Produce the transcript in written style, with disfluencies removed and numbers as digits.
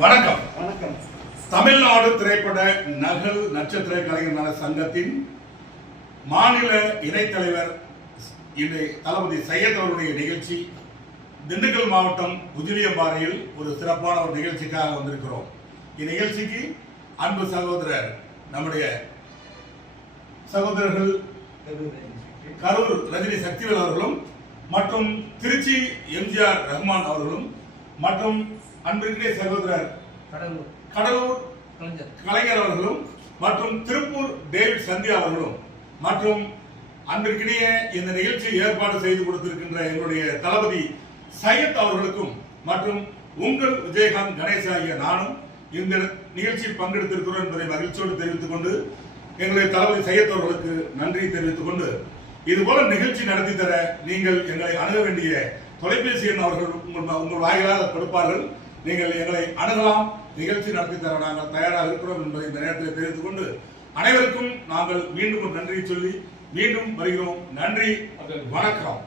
வணக்கம். வணக்கம். தமிழ்நாடு திரைப்பட நகல் நட்சத்திர கலைஞர் நல சங்கத்தின் மாநில இணைத் தலைவர் தளபதி சையத் அவருடைய நிகழ்ச்சி திண்டுக்கல் மாவட்டம் உஜிலியம்பாறையில் ஒரு சிறப்பான ஒரு நிகழ்ச்சிக்காக வந்திருக்கிறோம். இந்நிகழ்ச்சிக்கு அன்பு சகோதரர் நம்முடைய சகோதரர்கள் கரூர் ரஜினி சக்திவேல் அவர்களும் மற்றும் திருச்சி எம்ஜிஆர் ரஹ்மான் அவர்களும் மற்றும் அன்பிற்குரிய சகோதரர் கடலூர் கலைஞர் அவர்களும் மற்றும் திருப்பூர் டேவிட் சந்தியா அவர்களும் மற்றும் அன்பிற்கிடையே இந்த நிகழ்ச்சியை ஏற்பாடு செய்து கொடுத்திருக்கின்ற எங்களுடைய தளபதி சையத் அவர்களுக்கும் மற்றும் உங்கள் விஜயகாந்த் கணேச ஆகிய நானும் இந்த நிகழ்ச்சியில் பங்கெடுத்திருக்கிறோம் என்பதை மகிழ்ச்சியோடு தெரிவித்துக் கொண்டு எங்களுடைய தளபதி சையத் அவர்களுக்கு நன்றி தெரிவித்துக் கொண்டு இதுபோல நிகழ்ச்சி நடத்தி தர நீங்கள் எங்களை அணுக வேண்டிய தொலைபேசி எண் அவர்கள் உங்கள் வாயிலாக கொடுப்பார்கள். நீங்கள் எங்களை அணுகலாம். நிகழ்ச்சி நடத்தி தர நாங்கள் தயாராக இருக்கிறோம் என்பதை இந்த நேரத்தில் தெரிவித்துக் கொண்டு அனைவருக்கும் நாங்கள் மீண்டும் ஒரு நன்றியை சொல்லி மீண்டும் வருகிறோம். நன்றி, வணக்கம்.